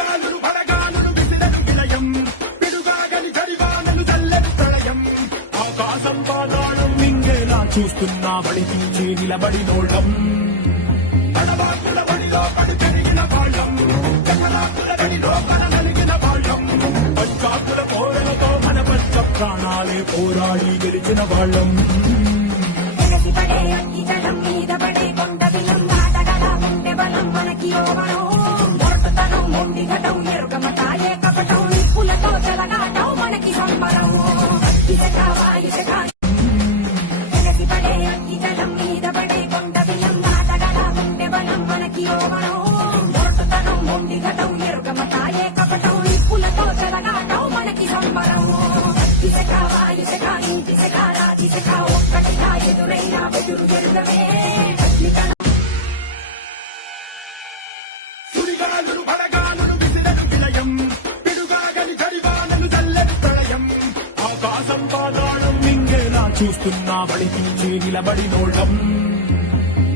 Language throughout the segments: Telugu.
సుడిగాలులు బలగాలులు విసిరెను విలయం పిడుగాగని గడివానలు చల్లెను ప్రళయం ఆకాశం పాతాళం మింగేలా చూస్తున్నా బడి తీర్చి నిలబడినోళ్ళం తడబాటుల బడిలో పడి పెరిగిన వాళ్ళం జగనాకుల బడిలో కనగలిగిన వాళ్ళం పంచాకుల పోరలతో మన పంచ ప్రాణాలే పోరాడి గెలిచిన వాళ్ళం పడే అగ్గి జలం మీద పడే కొండ బిలం నాటగల ఉండే బలం మనకి యోగనం మొరటుతనం మొండి ఘటం ఎరుగమత ఏ కపటం నిప్పులతో చెలగాటం మనకి సంబరం ఇసక వాయుసక పడే అగ్గి జలం మీద పడే కొండ బిలం నాటగల ఉండే బలం మనకి యోగనం మొరటుతనం మొండి ఘటం ఎరుగమత ఏ కపటం నిప్పులతో చెలగాటం మనకి సంబరం ఇసక వాయుసక ఇంటిసక రాతిసక ఒక్కటిగా ఎదురైనా బెదురు గెలుగవే సుడిగాలులు బలగాలులు విసిరెను విలయం పిడుగాగని గడివానలు చల్లెను ప్రళయం ఆకాశం పాతాళం మింగేలా చూస్తున్నా బడి తీర్చి నిలబడినోళ్ళం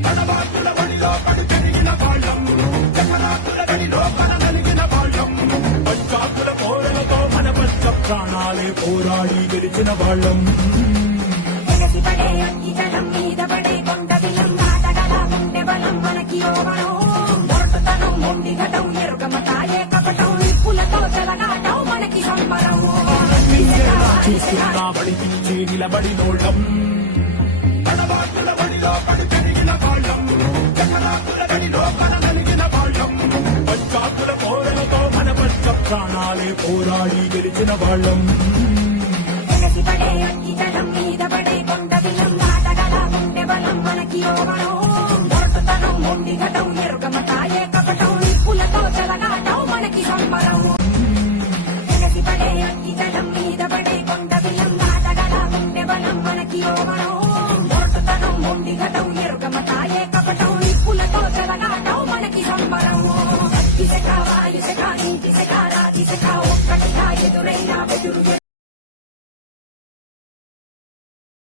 తడబాటుల బడిలో పడి పెరిగిన వాళ్ళం జగనాకుల బడిలో కనగలిగిన వాళ్ళం పంచాకుల పోరలతో మన పంచ ప్రాణాలే పోరాడి గెలిచిన వాళ్ళం పడే అగ్గి జలం మీద పడే కొండ బిలం నాటగల ఉండే బలం మనకి యోగనం మొరటుతనం మొండి ఘటం ఎరుగమత ఏ కపటం నిప్పులతో చెలగాటం మనకి సంబరం చూస్తున్నా బడి తీర్చి నిలబడినోళ్ళం తడబాటుల బడిలో పడి పెరిగిన వాళ్ళం జగనాకుల బడిలో కనగలిగిన వాళ్ళం పంచాకుల పోరలతో మన పంచ ప్రాణాలే పోరాడి గెలిచిన వాళ్ళం పడే అగ్గి జలం మీద పడే కొండ బిలం నాటగల ఉండే బలం మనకి యోగనం మొరటుతనం మొండి ఘటం ఎరుగమత ఏ కపటం నిప్పులతో చెలగాటం మనకి సంబరం పడే అగ్గి జలం మీద పడే కొండ బిలం నాటగల ఉండే బలం మనకి యోగనం మొరటుతనం మొండి ఘటం ఎరుగమత ఏ కపటం నిప్పులతో చెలగాటం మనకి సంబరం ఇసక వాయుసక ఇంటిసక రాతిసక